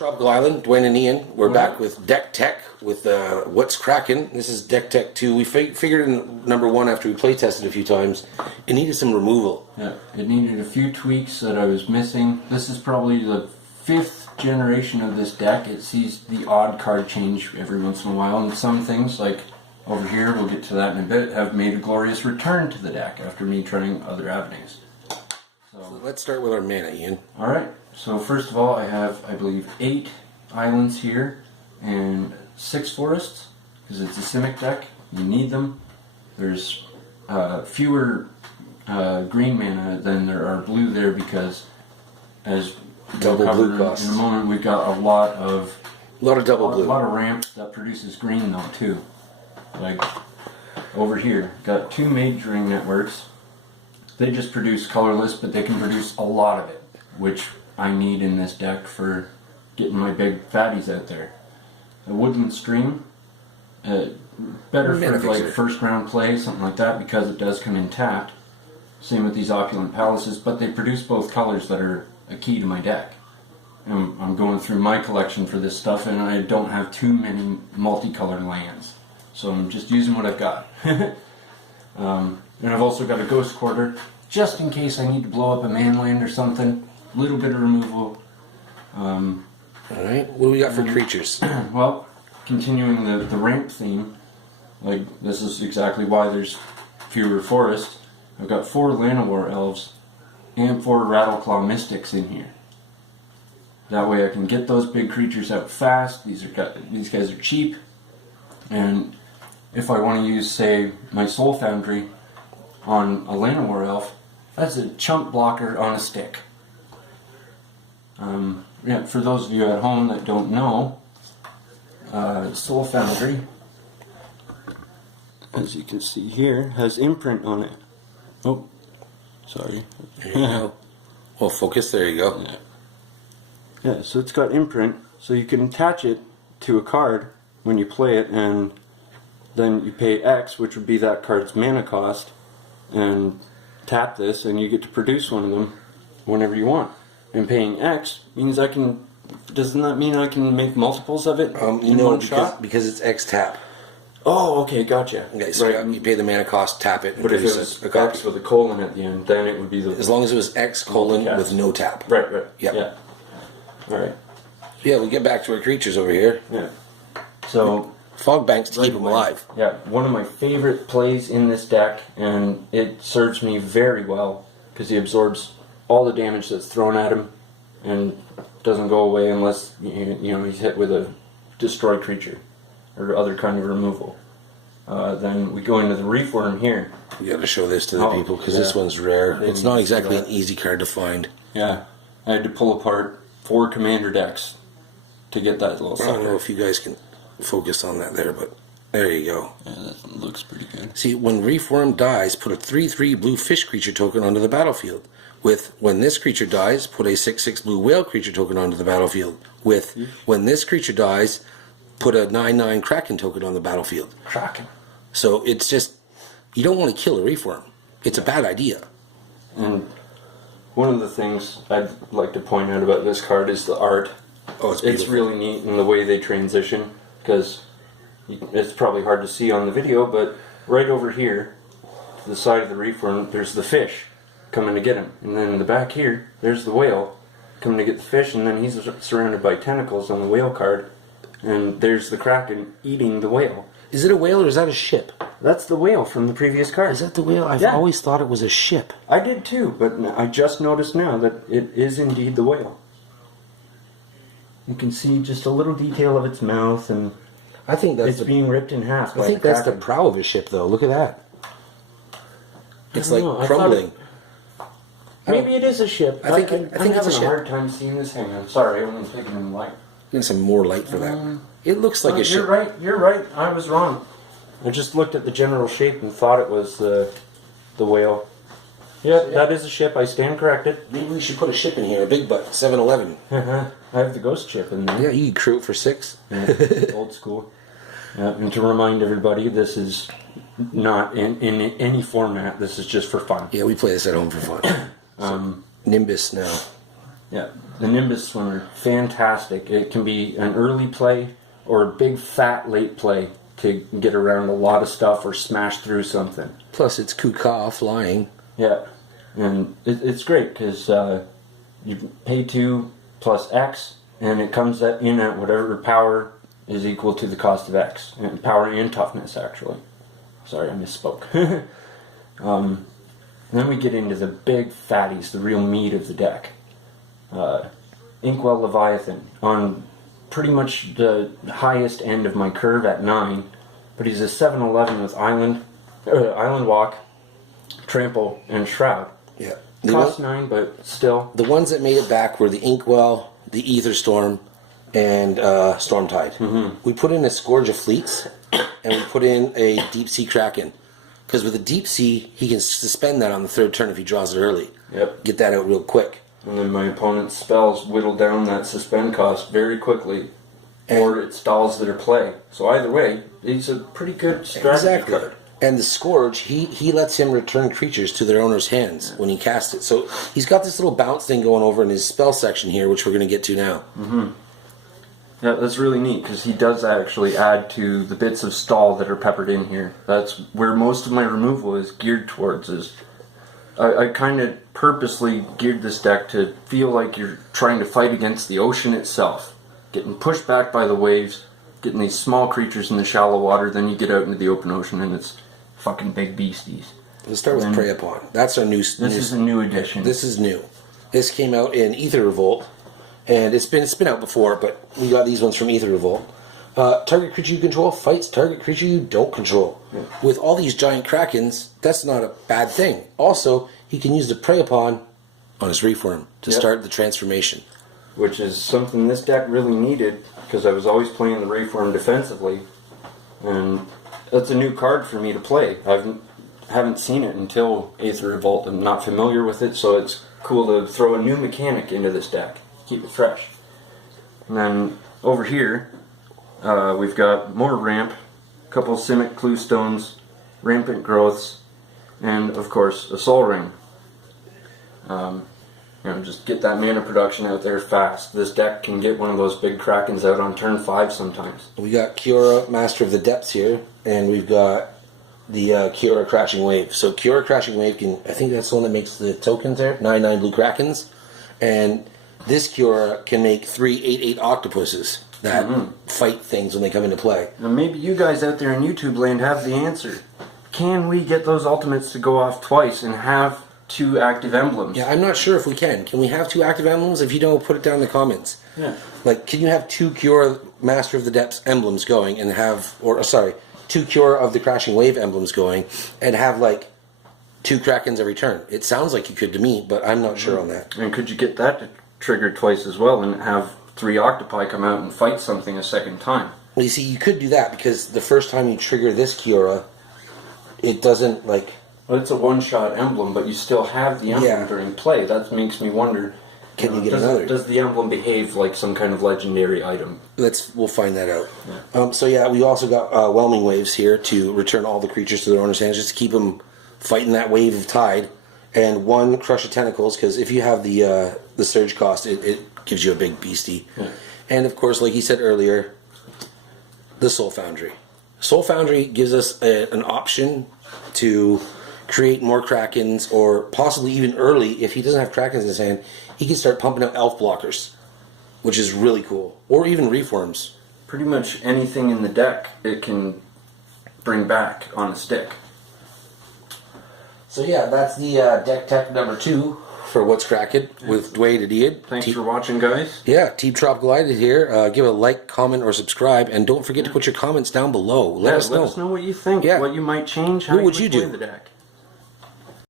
Tropical Island, Dwayne and Ian. We're back with Deck Tech with What's Kracken. This is Deck Tech 2. We figured in number 1 after we play tested a few times, it needed some removal. Yeah, it needed a few tweaks that I was missing. This is probably the 5th generation of this deck. It sees the odd card change every once in a while, and some things, like over here, we'll get to that in a bit, have made a glorious return to the deck after me trying other avenues. So let's start with our mana, Ian. Alright, so first of all, I have, I believe, 8 islands here and 6 forests, because it's a Simic deck. You need them. There's fewer green mana than there are blue there, because as double blue costs. In a moment, we've got a lot of double blue. A lot of ramps that produces green though too. Like over here, got 2 majoring networks. They just produce colorless, but they can produce a lot of it, which I need in this deck for getting my big fatties out there. A woodland stream, better for like first round play, something like that, because it does come in tapped. Same with these opulent palaces, but they produce both colors that are a key to my deck. I'm going through my collection for this stuff, and I don't have too many multicolored lands, so I'm just using what I've got. And I've also got a Ghost Quarter, just in case I need to blow up a manland or something. A little bit of removal. Alright, what do we got for creatures? Well, continuing the ramp theme, like this is exactly why there's fewer forests. I've got 4 Llanowar Elves and 4 Rattleclaw Mystics in here. That way I can get those big creatures out fast. These guys are cheap, and if I want to use, say, my Soul Foundry on a Llanowar Elf, that's a chump blocker on a stick. Yeah, for those of you at home that don't know, Soul Foundry, as you can see here, has imprint on it. Oh, sorry. There you go. Well, focus, there you go. Yeah, so it's got imprint, so you can attach it to a card when you play it, and then you pay X, which would be that card's mana cost, and tap this, and you get to produce one of them whenever you want. And paying X means I can. Doesn't that mean I can make multiples of it in one shot? Because it's X tap. Oh, okay, gotcha. Okay, so right. You pay the mana cost, tap it, and but if it was X with a colon at the end, then it would be the. As long as it was X colon with no tap. Right. Yep. Yeah. All right. Yeah, we get back to our creatures over here. Yeah. So. Fog banks to keep them alive. Yeah, one of my favorite plays in this deck, and it serves me very well because he absorbs all the damage that's thrown at him and doesn't go away unless he's hit with a destroy creature or other kind of removal. Then we go into the Reform here. We got to show this to the people because this one's rare. It's not exactly an easy card to find. Yeah, I had to pull apart 4 commander decks to get that little sucker. I don't know if you guys can focus on that there, but there you go. Yeah, that looks pretty good. See, when Reform dies, put a 3/3 blue fish creature token onto the battlefield. With when this creature dies, put a 6/6 blue whale creature token onto the battlefield. With when this creature dies, put a 9/9 Kracken token on the battlefield. Kracken. So it's just, you don't want to kill a Reform. It's a bad idea. And one of the things I'd like to point out about this card is the art. Oh, it's really neat in the way they transition, because it's probably hard to see on the video, but right over here, to the side of the Reform, there's the fish coming to get him. And then in the back here, there's the whale coming to get the fish, and then he's surrounded by tentacles on the whale card, and there's the Kraken eating the whale. Is it a whale or is that a ship? That's the whale from the previous card. Is that the whale? I've always thought it was a ship. I did too, but I just noticed now that it is indeed the whale. You can see just a little detail of its mouth, and I think that's being ripped in half. I think that's the prow of a ship, though. Look at that. It's like crumbling. Maybe it is a ship. I think it's a ship. I'm having a hard time seeing this. Hang on. Sorry, I'm taking in light. Get some more light for that. It looks like a ship. You're right. I was wrong. I just looked at the general shape and thought it was the whale. Yeah, that is a ship. I stand corrected. Maybe we should put a ship in here, a big butt, 7-Eleven. I have the ghost ship in there. Yeah, you can crew it for 6. Yeah, old school. And to remind everybody, this is not in any format. This is just for fun. Yeah, we play this at home for fun. Nimbus now. Yeah, the Nimbus Swimmer, fantastic. It can be an early play or a big fat late play to get around a lot of stuff or smash through something. Plus, it's kuka flying. Yeah, and it's great because you pay 2 plus X, and it comes in at whatever power is equal to the cost of X. And power and toughness, actually. Sorry, I misspoke. Then we get into the big fatties, the real meat of the deck. Inkwell Leviathan on pretty much the highest end of my curve at 9, but he's a 7-11 with Island Walk, Trample, and Shroud. Yeah. Cost 9, but still. The ones that made it back were the Inkwell, the Ether Storm, and Stormtide. Mm-hmm. We put in a Scourge of Fleets, and we put in a Deep Sea Kraken. Because with a Deep Sea, he can suspend that on the 3rd turn if he draws it early. Yep. Get that out real quick. And then my opponent's spells whittle down that suspend cost very quickly, or it stalls their play. So either way, he's a pretty good strategy card. And the Scourge, he lets him return creatures to their owner's hands when he casts it. So he's got this little bounce thing going over in his spell section here, which we're going to get to now. Mm-hmm. Yeah, that's really neat, because he does actually add to the bits of stall that are peppered in here. That's where most of my removal is geared towards. I kind of purposely geared this deck to feel like you're trying to fight against the ocean itself. Getting pushed back by the waves, getting these small creatures in the shallow water, then you get out into the open ocean and it's fucking big beasties. Let's start with Prey Upon. That's our new... This is a new edition. This is new. This came out in Ether Revolt, and it's been out before, but we got these ones from Ether Revolt. Target creature you control fights target creature you don't control. Yeah. With all these giant Krakens, that's not a bad thing. Also, he can use the Prey Upon on his Reform to start the transformation. Which is something this deck really needed, because I was always playing the Reform defensively, and that's a new card for me to play. I haven't seen it until Aether Revolt. I'm not familiar with it, so it's cool to throw a new mechanic into this deck. Keep it fresh. And then over here, we've got more ramp, a couple Simic Clue Stones, Rampant Growths, and of course a Soul Ring. Just get that mana production out there fast. This deck can get one of those big Krakens out on turn 5 sometimes. We got Kiora, Master of the Depths here, and we've got the Kiora Crashing Wave. So Kiora Crashing Wave I think that's the one that makes the tokens there, 9/9 blue Krakens. And this Kiora can make 3 8/8 octopuses that fight things when they come into play. Now maybe you guys out there in YouTube land have the answer. Can we get those ultimates to go off twice and have 2 active emblems? Yeah, I'm not sure if we can. Can we have 2 active emblems? If you don't, put it down in the comments. Yeah. Like, can you have 2 Kiora Master of the Depths emblems going and have, 2 Kiora of the Crashing Wave emblems going and have, 2 Krakens every turn? It sounds like you could to me, but I'm not sure on that. And could you get that to trigger twice as well and have 3 octopi come out and fight something a second time? Well, you see, you could do that because the first time you trigger this Kiora, it doesn't, Well, it's a one-shot emblem, but you still have the emblem during play. That makes me wonder, can you get another? Does the emblem behave like some kind of legendary item? We'll find that out. Yeah. We also got Whelming Waves here to return all the creatures to their owner's hands, just to keep them fighting that wave of tide. And 1 Crush of Tentacles, because if you have the surge cost, it gives you a big beastie. Yeah. And of course, like he said earlier, the Soul Foundry. Soul Foundry gives us an option to create more Krakens, or possibly even early, if he doesn't have Krakens in his hand, he can start pumping out Elf blockers, which is really cool. Or even Reforms. Pretty much anything in the deck it can bring back on a stick. So yeah, that's the deck tech number 2 for What's Kracken with Dwayne and Ian. Thanks for watching, guys. Yeah, Team Tropical Idol here. Give a like, comment, or subscribe, and don't forget to put your comments down below. Let us know. Let us know what you think, what you might change, how what would you do? play the deck.